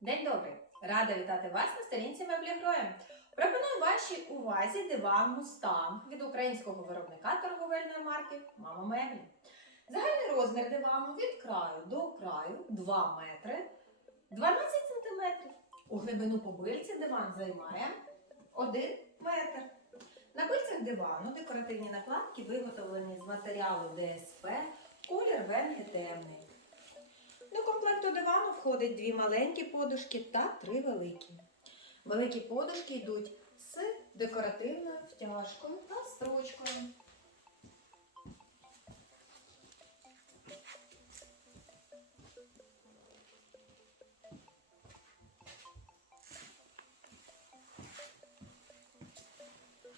День добрий! Рада вітати вас на сторінці меблі Гроя. Пропоную вашій увазі диван Мустанг від українського виробника торговельної марки Мама Меблі. Загальний розмір дивану від краю до краю 2 метри 12 см. У глибину по бильці диван займає 1 метр. На бильцях дивану декоративні накладки виготовлені з матеріалу ДСП, колір венги темний. До комплекту дивану входить дві маленькі подушки та три великі. Великі подушки йдуть з декоративною втяжкою та строчкою.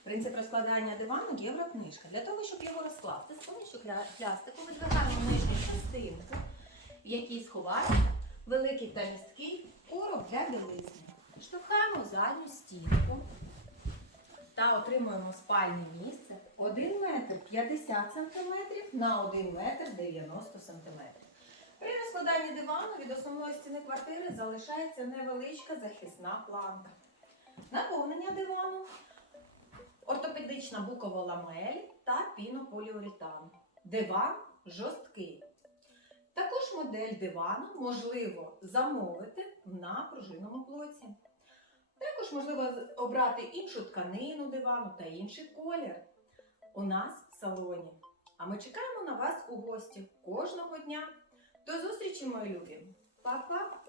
Принцип розкладання дивану єврокнижка. Для того, щоб його розкласти, з помощью кля- плястику видвигаємо нижню частинку, в якій сховається великий та місткий короб для білизни. Штовхаємо задню стінку та отримуємо спальне місце 1 метр 50 см на 1 метр 90 см. При розкладанні дивану від основної стіни квартири залишається невеличка захисна планка. Наповнення дивану ортопедична букова ламель та пінополіуретан. Диван жорсткий. Також модель дивану можливо замовити на пружинному блоці. Також можливо обрати іншу тканину дивану та інший колір у нас в салоні. А ми чекаємо на вас у гості кожного дня. До зустрічі, мої любі! Па-па!